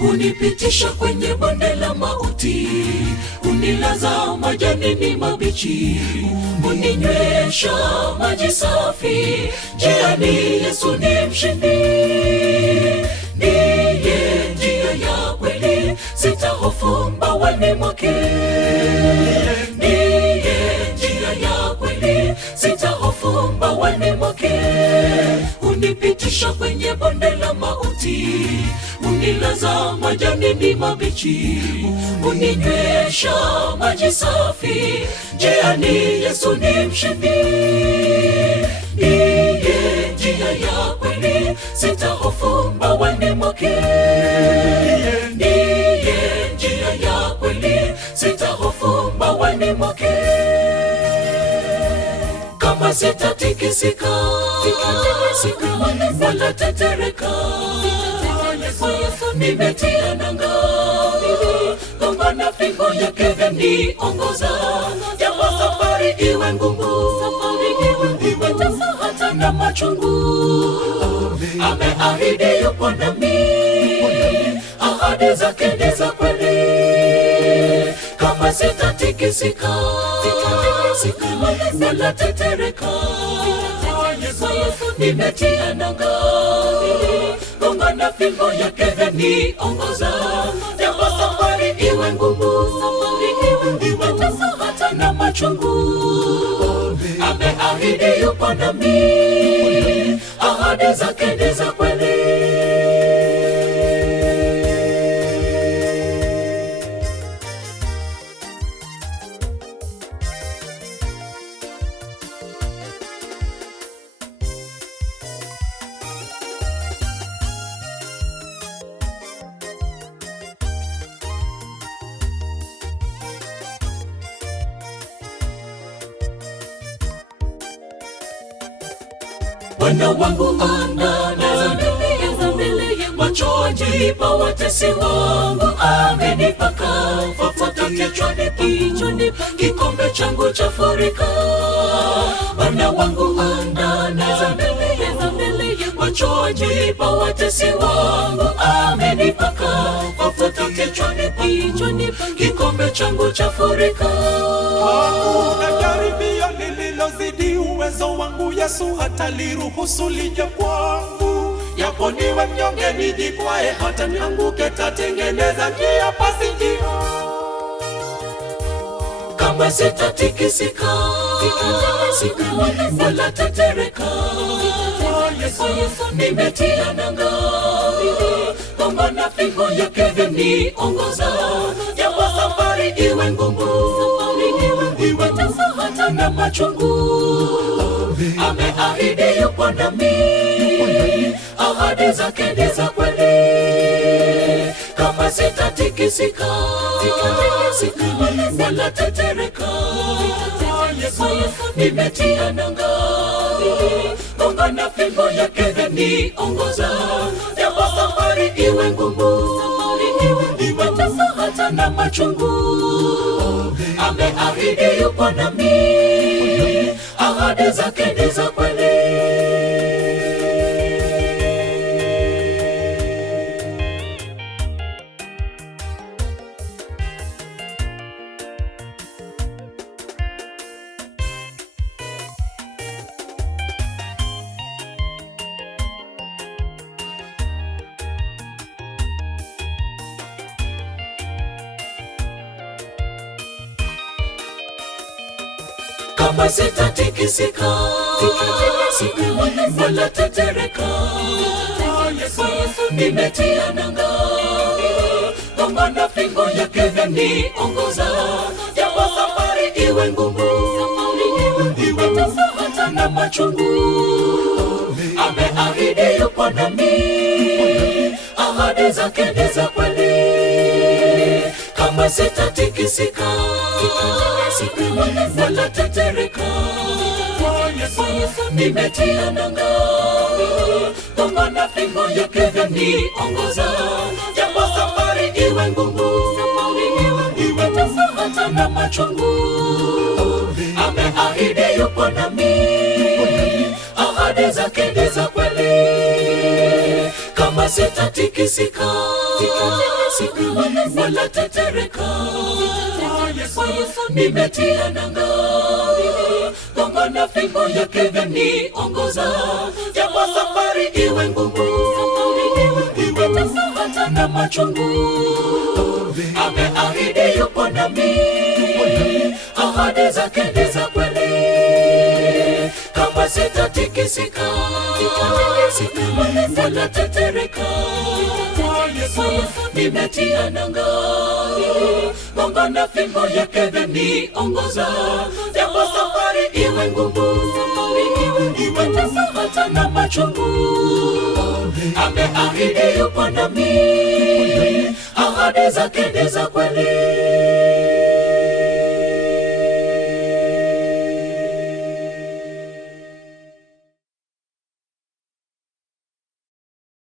Unipitisha kwenye bonde la mauti, unilaza majanini mabichi, uninywesha maji safi. Njiani Yesu ni mshindi, ndiye njia ya kweli, sitahofu mbawani mwake. Ndiye njia ya kweli, sitahofu mbawani mwake. Unipitisha kwenye bonde la mauti, unilaza majanini mabichi, uninywesha maji safi. Njiani Yesu ni mshindi, ndiye njia ya kweli, sitahofu mbawani mwake. Ndiye njia ya kweli, sitahofu mbawani mwake. Kama sitatikisika, wala tetereka, nimetia nanga, gonga na fimbo yake yaniongoza. Japo safari iwe ngumu, iwe tasa hata na machungu, ameahidi yupo nami, ahadi zake ni za kweli. Kama sitatikisika, wala tetereka, nimetia nanga, gonga na fimbo yake yaniongoza. Japo safari iwe ngumu, iwe tasa hata na machungu, ameahidi yupo nami, ahadi zake ni za kweli. Bwana wangu ananeza mbele ya macho, ajipa watesi wangu. Amenipaka mafuta kichwani, kikombe changu chafurika. Bwana wangu ananeza mbele ya macho, ajipa watesi wangu. Amenipaka mafuta kichwani, kikombe changu chafurika. Hakuna jaribio lililozidi uwezo wangu, Yesu hataliruhusu lije kwangu. Japo niwe mnyonge nijikwae, hata nianguke, tatengeneza njia pasijia. Kama sitatikisika, wala tetereka, nimetia nanga, gonga na fimbo yake yaniongoza. Japo safari iwe ngumu, iwe tasa hata na machungu, ameahidi yupo nami, ahadi zake ni za kweli. Kama sitatikisika, wala tetereka, nimetia nanga, gonga na fimbo yake yaniongoza. Japo safari iwe ngumu, iwe tasa hata na machungu, ameahidi yupo nami, ahadi zake ni za kweli. Kama sitatikisika, wala tetereka, nimetia nanga, gonga na fimbo yake yaniongoza. Japo safari iwe ngumu, iwe tasa hata na machungu, ameahidi yupo nami, ahadi zake ni za kweli. Kama sitatikisika, wala tetereka, nimetia nanga, gonga na fimbo yake yaniongoza. Japo safari iwe ngumu, iwe tasa hata na machungu, ameahidi yupo nami, ahadi zake ni za kweli. Kama kama sitatikisika, wala tetereka. Kwa Yesu nimetia nanga, gongo na fimbo yake vyaniongoza. Japo safari iwe ngumu, iwe tasa hata na machungu, ameahidi yupo nami, ahadi zake ni za kweli. Kama sitatikisika, wala tetereka. Kwa Yesu nimetia nanga, gongo na fimbo yake vyaniongoza. Japo safari iwe ngumu, iwe tasa hata na machungu, ameahidi yupo nami, ahadi zake ni za kweli.